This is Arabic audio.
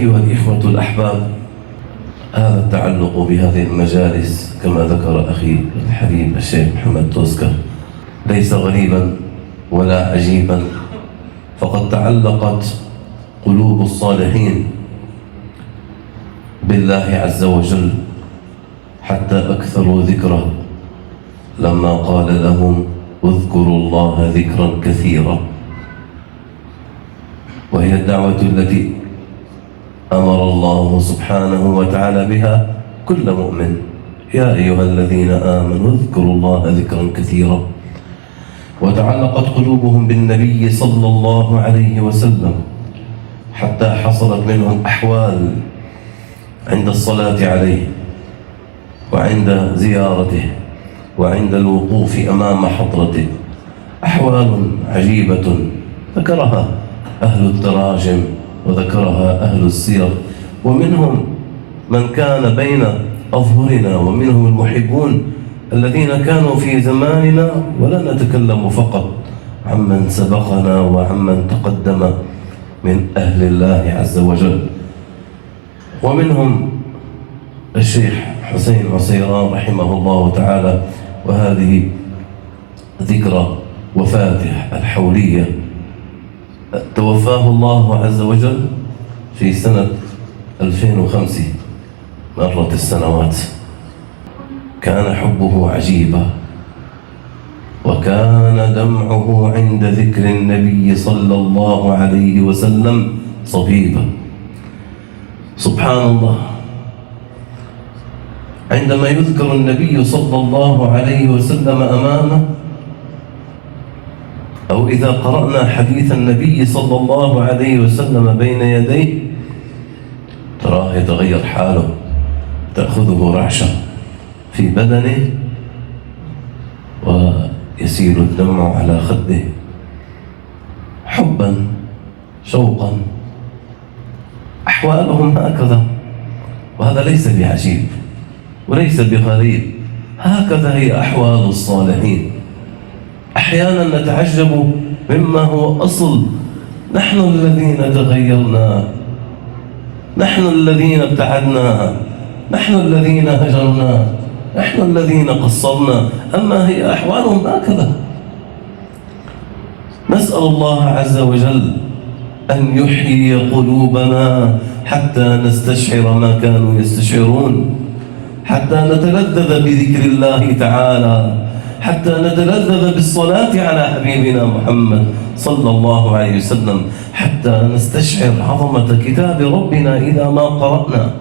أيها الإخوة الأحباب، هذا التعلق بهذه المجالس كما ذكر أخي الحبيب الشيخ محمد توسكا ليس غريبا ولا عجيبا، فقد تعلقت قلوب الصالحين بالله عز وجل حتى أكثروا ذكره لما قال لهم اذكروا الله ذكرا كثيرا. وهي الدعوة التي أمر الله سبحانه وتعالى بها كل مؤمن: يا أيها الذين آمنوا اذكروا الله ذكرا كثيرا. وتعلقت قلوبهم بالنبي صلى الله عليه وسلم حتى حصلت منهم أحوال عند الصلاة عليه وعند زيارته وعند الوقوف أمام حضرته، أحوال عجيبة ذكرها أهل التراجم وذكرها أهل السير، ومنهم من كان بين أظهرنا ومنهم المحبون الذين كانوا في زماننا، ولا نتكلم فقط عمن سبقنا وعمن تقدم من أهل الله عز وجل. ومنهم الشيخ حسين عصيران رحمه الله تعالى، وهذه ذكرى وفاته الحولية، توفاه الله عز وجل في سنة 2005. مرت السنوات، كان حبه عجيبا وكان دمعه عند ذكر النبي صلى الله عليه وسلم صبيبا. سبحان الله، عندما يذكر النبي صلى الله عليه وسلم أمامه، أو إذا قرأنا حديث النبي صلى الله عليه وسلم بين يديه، تراه يتغير حاله، تأخذه رعشة في بدنه ويسيل الدمع على خده حبا شوقا. أحوالهم هكذا، وهذا ليس بعجيب وليس بغريب، هكذا هي أحوال الصالحين. أحيانا نتعجب مما هو أصل، نحن الذين تغيرنا، نحن الذين ابتعدنا، نحن الذين هجرنا، نحن الذين قصرنا، أما هي أحوالهم هكذا. نسأل الله عز وجل أن يحيي قلوبنا حتى نستشعر ما كانوا يستشعرون، حتى نتلذذ بذكر الله تعالى، حتى نتلذذ بالصلاة على حبيبنا محمد صلى الله عليه وسلم، حتى نستشعر عظمة كتاب ربنا إذا ما قرأنا.